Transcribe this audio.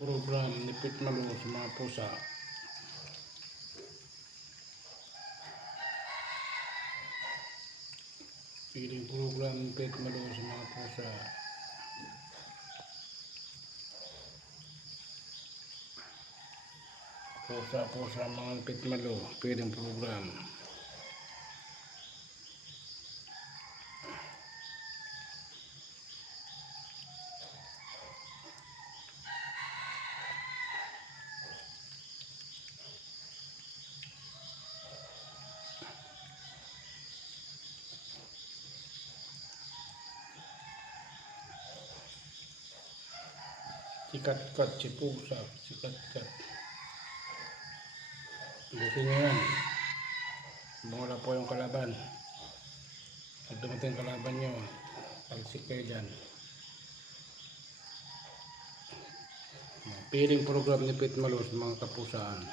Program ni Pitmalo sa mga pusa. Piling program ni Pitmalo sa mga pusa. Pusa mga Pitmalo, piling program. Sikat-kat si pusa, sikat-kat. Gusto nyo yan. Mula po yung kalaban. Pag dumating kalaban nyo, pagsik kayo dyan. Piling program ni Pitmalo sa mga kapusaan.